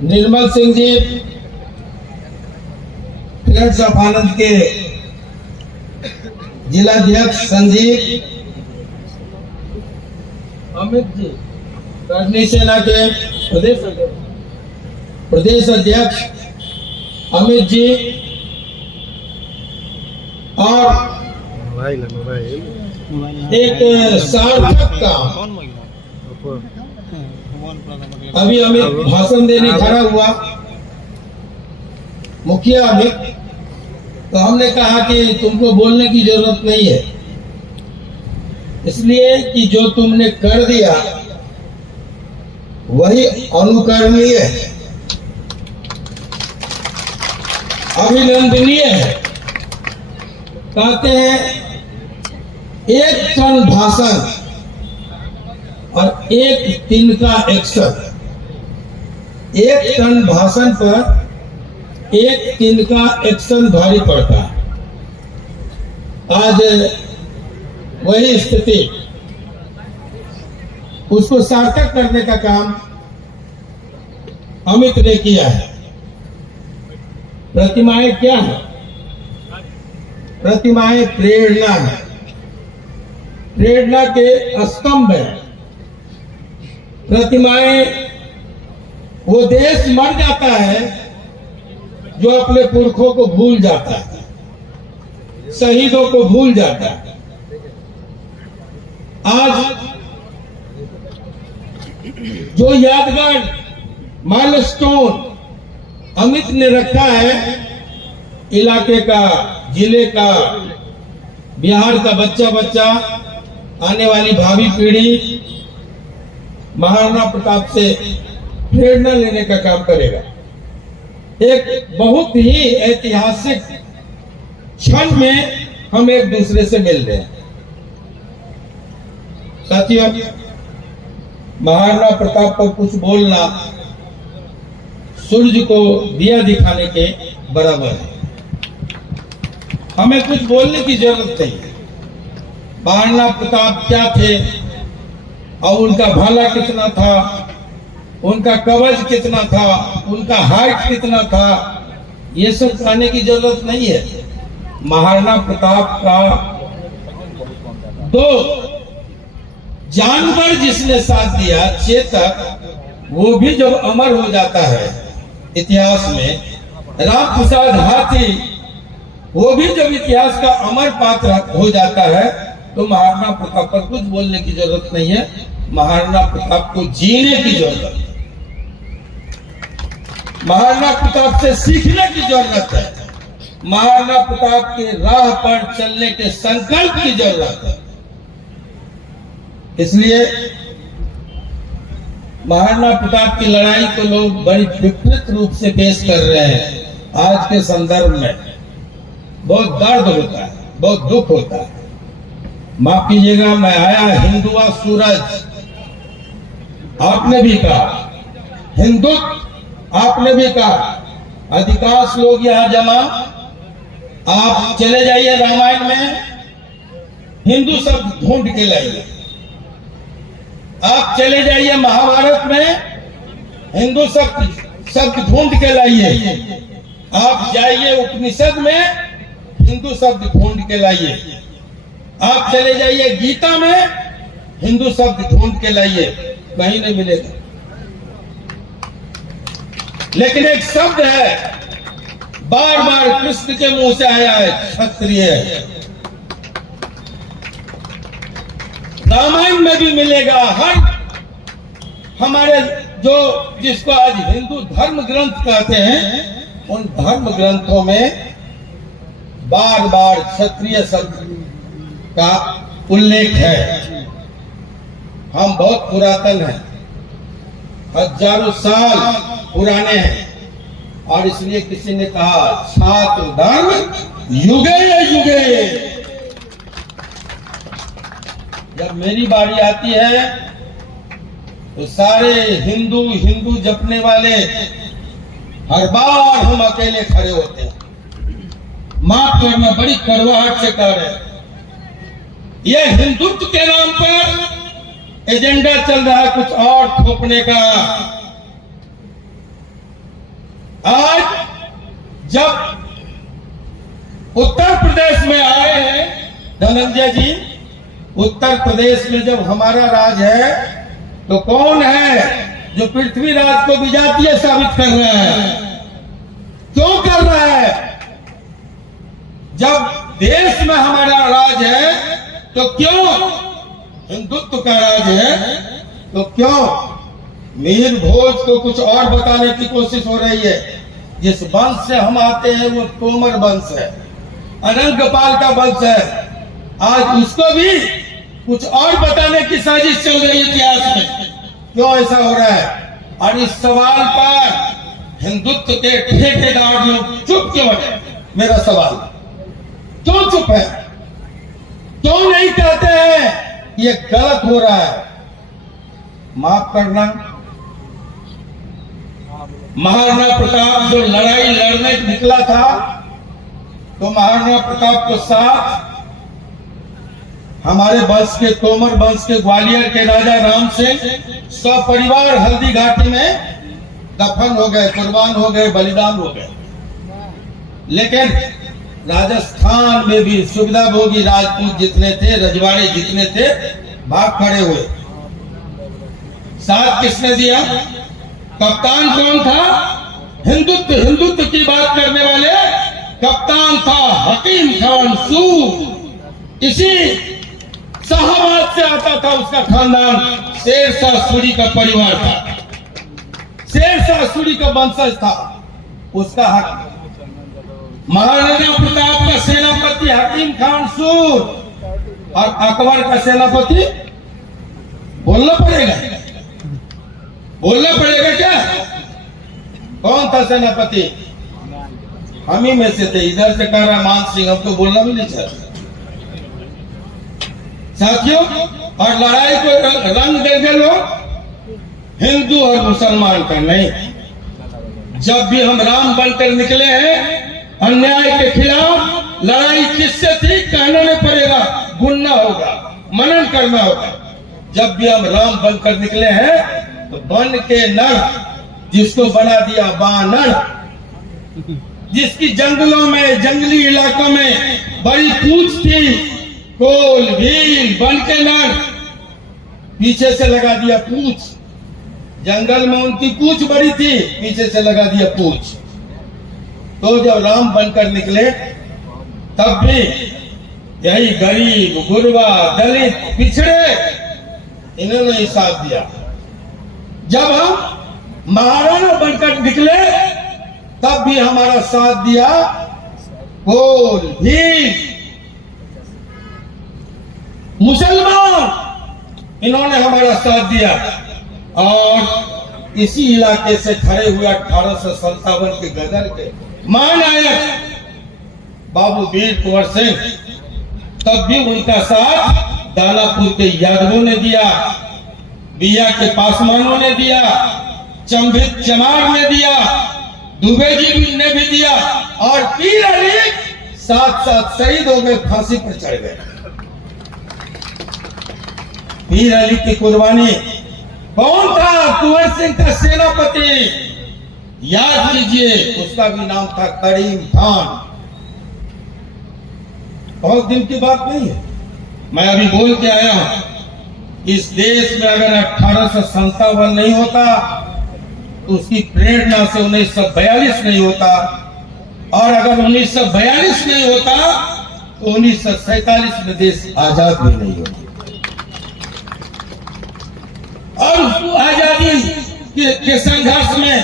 Nirmal Singh ji friends of Anand के जिलाध्यक्ष संजीव, अमित जी करनी सेना के प्रदेश अध्यक्ष अमित जी और एक सार्थक का अभी अमित भाषण देने खड़ा हुआ, मुखिया अमित, तो हमने कहा कि तुमको बोलने की जरूरत नहीं है, इसलिए कि जो तुमने कर दिया वही अनुकरणीय है, अभिनंदनीय है। कहते हैं एक टन भाषण और एक दिन का एक्शन, एक टन भाषण पर एक दिन का एक्शन भारी पड़ता है। आज वही स्थिति, उसको सार्थक करने का काम अमित ने किया है। प्रतिमाएं क्या है? प्रतिमाएं प्रेरणा है, प्रेरणा के स्तंभ है। प्रतिमाएं, वो देश मर जाता है जो अपने पुरखों को भूल जाता है, शहीदों को भूल जाता है। आज जो यादगार माइलस्टोन अमित ने रखा है, इलाके का, जिले का, बिहार का बच्चा बच्चा, आने वाली भावी पीढ़ी महाराणा प्रताप से प्रेरणा लेने का काम करेगा। एक बहुत ही ऐतिहासिक क्षण में हम एक दूसरे से मिल रहे हैं। साथियों, महाराणा प्रताप पर कुछ बोलना सूर्य को दिया दिखाने के बराबर है। हमें कुछ बोलने की जरूरत नहीं। महाराणा प्रताप क्या थे और उनका भाला कितना था, उनका कवच कितना था, उनका हाइट कितना था, ये सब कहने की जरूरत नहीं है। महाराणा प्रताप का दो जानवर जिसने साथ दिया, चेतक, वो भी जब अमर हो जाता है इतिहास में, राम प्रसाद हाथी, वो भी जब इतिहास का अमर पात्र हो जाता है, तो महाराणा प्रताप पर कुछ बोलने की जरूरत नहीं है। महाराणा प्रताप को जीने की जरूरत है, महाराणा प्रताप से सीखने की जरूरत है, महाराणा प्रताप के राह पर चलने के संकल्प की जरूरत है। इसलिए महाराणा प्रताप की लड़ाई को लोग बड़ी विकृत रूप से पेश कर रहे हैं। आज के संदर्भ में बहुत दर्द होता है, बहुत दुख होता है। माफ कीजिएगा, मैं आया हिंदुआ सूरज, आपने भी कहा, हिंदुत्व आपने भी कहा, अधिकांश लोग यहां जमा। आप चले जाइए रामायण में, हिंदू शब्द ढूंढ के लाइए। आप चले जाइए महाभारत में, हिंदू शब्द ढूंढ के लाइए। आप जाइए उपनिषद में, हिंदू शब्द ढूंढ के लाइए। आप चले जाइए गीता में, हिंदू शब्द ढूंढ के लाइए, कहीं नहीं मिलेगा। लेकिन एक शब्द है, बार बार कृष्ण के मुंह से आया है, क्षत्रिय। रामायण में भी मिलेगा। हर हमारे जो जिसको आज हिंदू धर्म ग्रंथ कहते हैं, उन धर्म ग्रंथों में बार बार क्षत्रिय शब्द का उल्लेख है। हम बहुत पुरातन हैं, हजारों साल पुराने हैं, और इसलिए किसी ने कहा, छात्र धर्म युगे युगे। जब मेरी बारी आती है तो सारे हिंदू जपने वाले हर बार हम अकेले खड़े होते हैं। माफ करना, बड़ी कड़वाहट से कह रहे हैं। यह हिंदुत्व के नाम पर एजेंडा चल रहा है कुछ और थोपने का, जब उत्तर प्रदेश में आए हैं धनंजय जी, उत्तर प्रदेश में जब हमारा राज है तो कौन है जो पृथ्वीराज को विजातीय साबित कर रहा है? क्यों कर रहा है? जब देश में हमारा राज है तो क्यों हिंदुत्व का राज है तो क्यों मीर भोज को कुछ और बताने की कोशिश हो रही है? जिस वंश से हम आते हैं वो तोमर वंश है, अनंगपाल का वंश है। आज उसको भी कुछ और बताने की साजिश चल रही है इतिहास में। क्यों ऐसा हो रहा है? और इस सवाल पर हिंदुत्व के ठेकेदार लोग चुप क्यों है? मेरा सवाल, क्यों चुप है? क्यों नहीं कहते हैं ये गलत हो रहा है? माफ करना, महाराणा प्रताप जो लड़ाई लड़ने निकला था तो महाराणा प्रताप के साथ हमारे वंश के तोमर वंश के ग्वालियर के राजा राम सिंह सपरिवार हल्दी घाटी में दफन हो गए, कुर्बान हो गए, बलिदान हो गए। लेकिन राजस्थान में भी सुविधा भोगी राजपूत जितने थे, रजवाड़े जितने थे, भाग खड़े हुए। साथ किसने दिया? कप्तान कौन था? हिंदुत्व की बात करने वाले कप्तान था हकीम खान सूर। इसी शाहबाद से आता था उसका खानदान, शेरशाह सूरी का परिवार था, शेरशाह सूरी का वंशज था। उसका हक महाराणा प्रताप का सेनापति हकीम खान सूर और अकबर का सेनापति, बोलना पड़ेगा क्या? कौन था सेनापति? हम ही में से थे। इधर से कह रहा मान सिंह, हमको बोलना भी नहीं चाहता साथियों। और लड़ाई को रंग देंगे लोग हिंदू और मुसलमान का नहीं। जब भी हम राम बनकर निकले हैं अन्याय के खिलाफ, लड़ाई किससे थी? कहना नहीं पड़ेगा, गुनना होगा, मनन करना होगा। जब भी हम राम बनकर निकले हैं तो बन के नर, जिसको बना दिया बानर, जिसकी जंगलों में, जंगली इलाकों में बड़ी पूंछ थी, कोल भील बन के नर, पीछे से लगा दिया पूंछ। जंगल में उनकी पूंछ बड़ी थी, पीछे से लगा दिया पूंछ। तो जब राम बनकर निकले तब भी यही गरीब, गुरबा, दलित, पिछड़े, इन्होंने ही साथ दिया। जब हम महाराणा बनकर निकले तब भी हमारा साथ दिया कोल भील, मुसलमान, इन्होंने हमारा साथ दिया। और इसी इलाके से खड़े हुए 1857 के गदर के महानायक बाबू वीर कुंवर सिंह, तब भी उनका साथ दानापुर के यादवों ने दिया, बिया के पासवानों ने दिया, चंभित चमार ने दिया, दुबे जी ने भी दिया। और पीर अली साथ साथ शहीद हो गए, फांसी पर चढ़ गए। पीर अली की कुर्बानी कौन था? कुंवर सिंह का सेनापति, याद कीजिए, उसका भी नाम था करीम खान। बहुत दिन की बात नहीं है, मैं अभी बोल के आया हूं। इस देश में अगर 1857 नहीं होता तो उसकी प्रेरणा से 1942 नहीं होता, और अगर 1942 नहीं होता तो 1947 में देश आजाद भी नहीं होता। और आजादी के संघर्ष में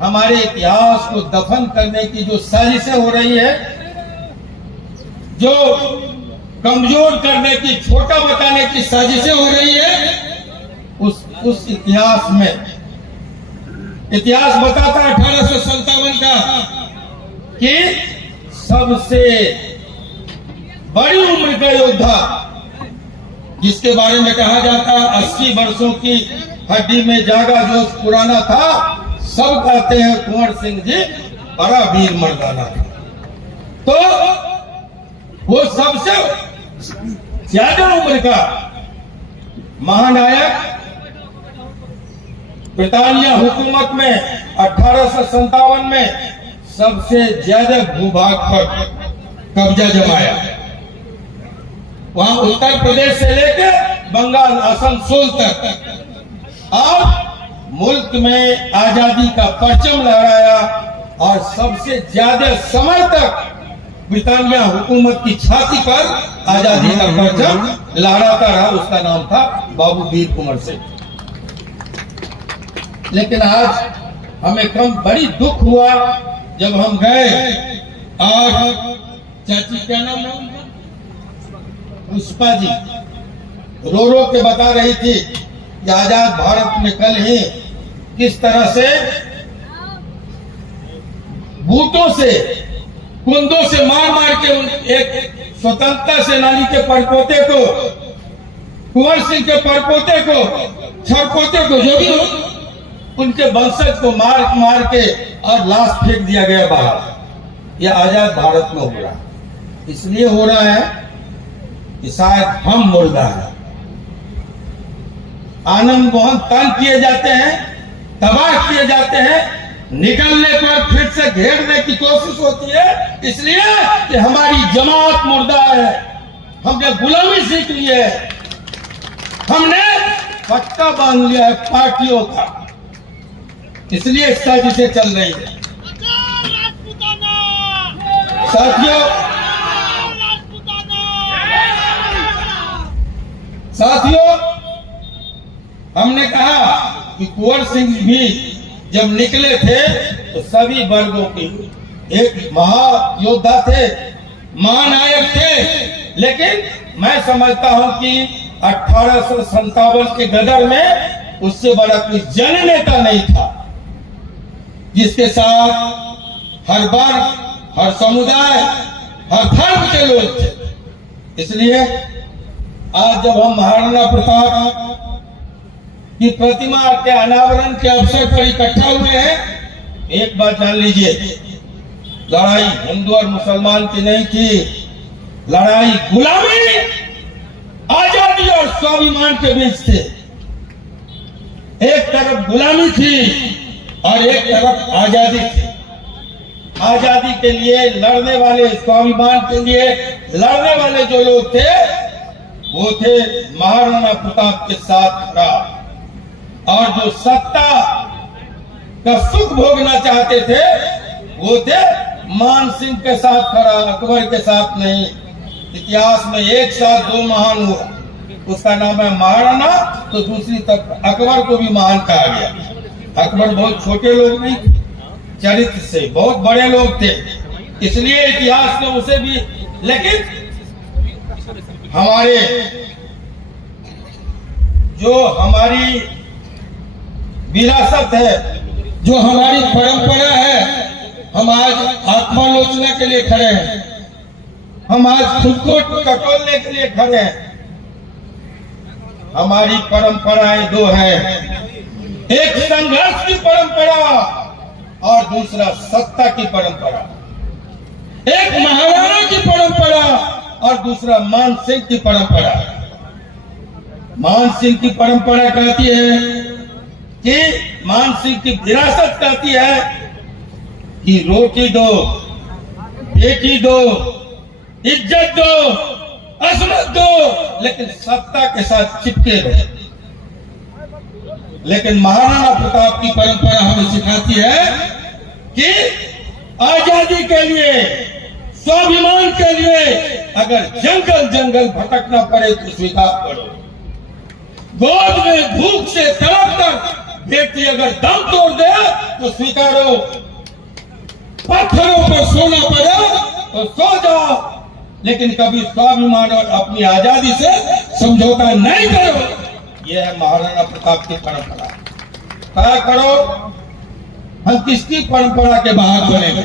हमारे इतिहास को दफन करने की जो साजिशें हो रही है, जो कमजोर करने की, छोटा बताने की साजिशें हो रही है, उस इतिहास में, इतिहास बताता 1857 का कि सबसे बड़ी उम्र का योद्धा, जिसके बारे में कहा जाता 80 वर्षों की हड्डी में जागा जोश पुराना था, सब कहते हैं कुंवर सिंह जी बड़ा वीर मर्दाना था। तो वो सबसे ज्यादा उम्र का महानायक ब्रिटानिया हुकूमत में 1857 में सबसे ज्यादा भूभाग पर कब्जा जमाया। वहां उत्तर प्रदेश से लेकर बंगाल आसनसोल तक और मुल्क में आजादी का परचम लहराया और सबसे ज्यादा समय तक ब्रिटानिया हुकूमत की छाती पर आजादी का परचम लहराता रहा। उसका नाम था बाबू वीर कुंवर सिंह। लेकिन आज हमें कम बड़ी दुख हुआ जब हम गए और चाची क्या नाम है उनका, पुष्पा जी रो रो के बता रही थी कि आजाद भारत में कल ही किस तरह से बूटों से कुंदों से मार मार के एक स्वतंत्रता सेनानी के परपोते को, कुंवर सिंह के परपोते को, छरपोते को, जो भी हो, उनके वंशज को मार मार के और लाश फेंक दिया गया बाहर। यह आजाद भारत में हो रहा है। इसलिए हो रहा है कि शायद हम मुर्दा हैं। आनंद मोहन तंग किए जाते हैं, तबाह किए जाते हैं, निकलने पर फिर से घेरने की कोशिश होती है, इसलिए कि हमारी जमात मुर्दा है। हमने गुलामी सीख ली है, हमने पट्टा बांध लिया है पार्टियों का, इसलिए साजिशें चल रही है। साथियों, हमने कहा कि कुंवर सिंह भी जब निकले थे तो सभी वर्गों की एक महायोद्धा थे, महानायक थे। लेकिन मैं समझता हूं कि 1857 के गदर में उससे बड़ा कोई जननेता नहीं था जिसके साथ हर वर्ग, हर समुदाय, हर धर्म के लोग थे। इसलिए आज जब हम महाराणा प्रताप की प्रतिमा के अनावरण के अवसर पर इकट्ठा हुए हैं, एक बात जान लीजिए, लड़ाई हिंदू और मुसलमान की नहीं थी, लड़ाई गुलामी, आजादी और स्वाभिमान के बीच थे। एक तरफ गुलामी थी और एक तरफ आजादी थी। आजादी के लिए लड़ने वाले, स्वाभिमान के लिए लड़ने वाले जो लोग थे वो थे महाराणा प्रताप के साथ खड़ा, और जो सत्ता का सुख भोगना चाहते थे वो थे मान सिंह के साथ खड़ा, अकबर के साथ नहीं। इतिहास में एक साथ दो महान हुआ, उसका नाम है महाराणा, तो दूसरी तरफ अकबर को भी महान कहा गया। अकबर बहुत छोटे लोग नहीं, चरित्र से बहुत बड़े लोग थे, इसलिए इतिहास में उसे भी। लेकिन हमारे जो हमारी विरासत है, जो हमारी परंपरा है, हम आज आत्मालोचना के लिए खड़े हैं, हम आज खुद को टटोलने के लिए खड़े हैं। हमारी परंपराएं दो हैं, एक संघर्ष की परंपरा और दूसरा सत्ता की परंपरा, एक महाराणा की परंपरा और दूसरा मान सिंह की परंपरा। मान सिंह की परंपरा कहती है कि मान सिंह की विरासत कहती है कि रोटी दो, बेटी दो, इज्जत दो, असमत दो, लेकिन सत्ता के साथ चिपके रहो। लेकिन महाराणा प्रताप की परंपरा हमें सिखाती है कि आजादी के लिए, स्वाभिमान के लिए अगर जंगल जंगल भटकना पड़े तो स्वीकार करो। गोद में भूख से तड़प कर बेटी अगर दम तोड़ दे तो स्वीकारो। पत्थरों पर सोना पड़े तो सो जाओ, लेकिन कभी स्वाभिमान और अपनी आजादी से समझौता नहीं करो। यह है महाराणा प्रताप की परंपरा। क्या करो, हम किसकी परंपरा के बाहर बनेंगे?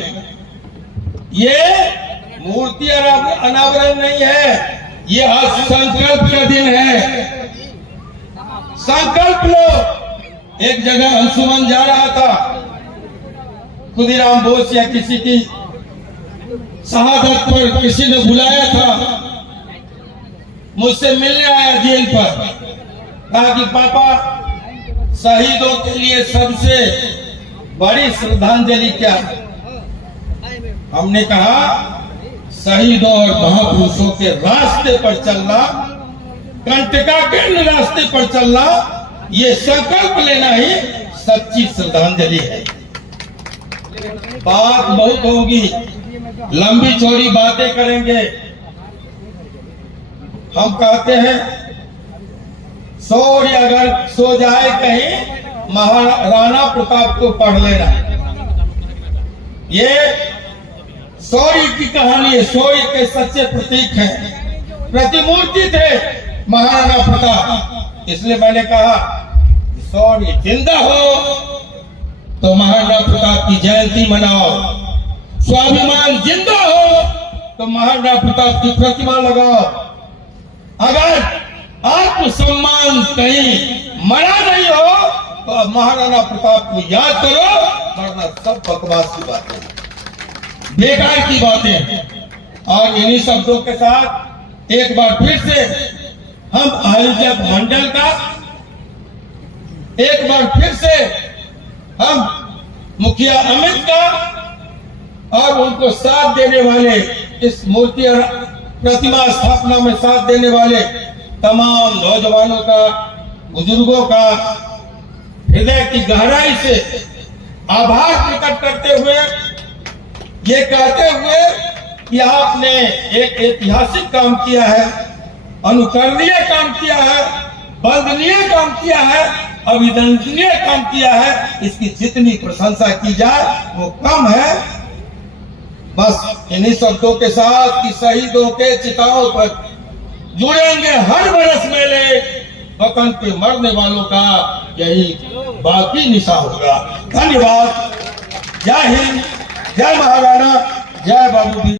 ये मूर्ति अनावरण नहीं है, ये आज संकल्प का दिन है। संकल्प लो। एक जगह अंशुमन जा रहा था, खुदीराम बोस या किसी की शहादत पर किसी ने बुलाया था, मुझसे मिलने आया जेल पर। कहा कि पापा, शहीदों के लिए सबसे बड़ी श्रद्धांजलि क्या है? हमने कहा शहीदों और महापुरुषों के रास्ते पर चलना, कंटकाकीर्ण रास्ते पर चलना, ये संकल्प लेना ही सच्ची श्रद्धांजलि है। बात बहुत होगी, लंबी चौड़ी बातें करेंगे। हम कहते हैं सौर्य अगर सो जाए कहीं महाराणा प्रताप को पढ़ लेना। ये शौर्य की कहानी है, शौर्य के सच्चे प्रतीक हैं, प्रतिमूर्ति थे महाराणा प्रताप। इसलिए मैंने कहा शौर्य जिंदा हो तो महाराणा प्रताप की जयंती मनाओ, स्वाभिमान जिंदा हो तो महाराणा प्रताप की प्रतिमा लगाओ। अगर आत्मसम्मान कहीं मरा नहीं हो तो महाराणा प्रताप को याद करो, वरना सब बकवास की बातें, बेकार की बातें। और इन्हीं शब्दों के साथ एक बार फिर से हम आयोजक मंडल का, एक बार फिर से हम मुखिया अमित का और उनको साथ देने वाले, इस मूर्ति प्रतिमा स्थापना में साथ देने वाले तमाम नौजवानों का, बुजुर्गों का हृदय की गहराई से आभार प्रकट करते हुए, ये कहते हुए कि आपने एक ऐतिहासिक काम किया है, अनुकरणीय काम किया है, वंदनीय काम किया है, अभिनंदनीय काम किया है, इसकी जितनी प्रशंसा की जाए वो कम है। बस इन्हीं शब्दों के साथ कि शहीदों के चिताओं पर जुड़ेंगे हर बरस मेले, वतन पे मरने वालों का यही बाकी निशा होगा। धन्यवाद। जय हिंद, जय महाराणा, जय बाबू।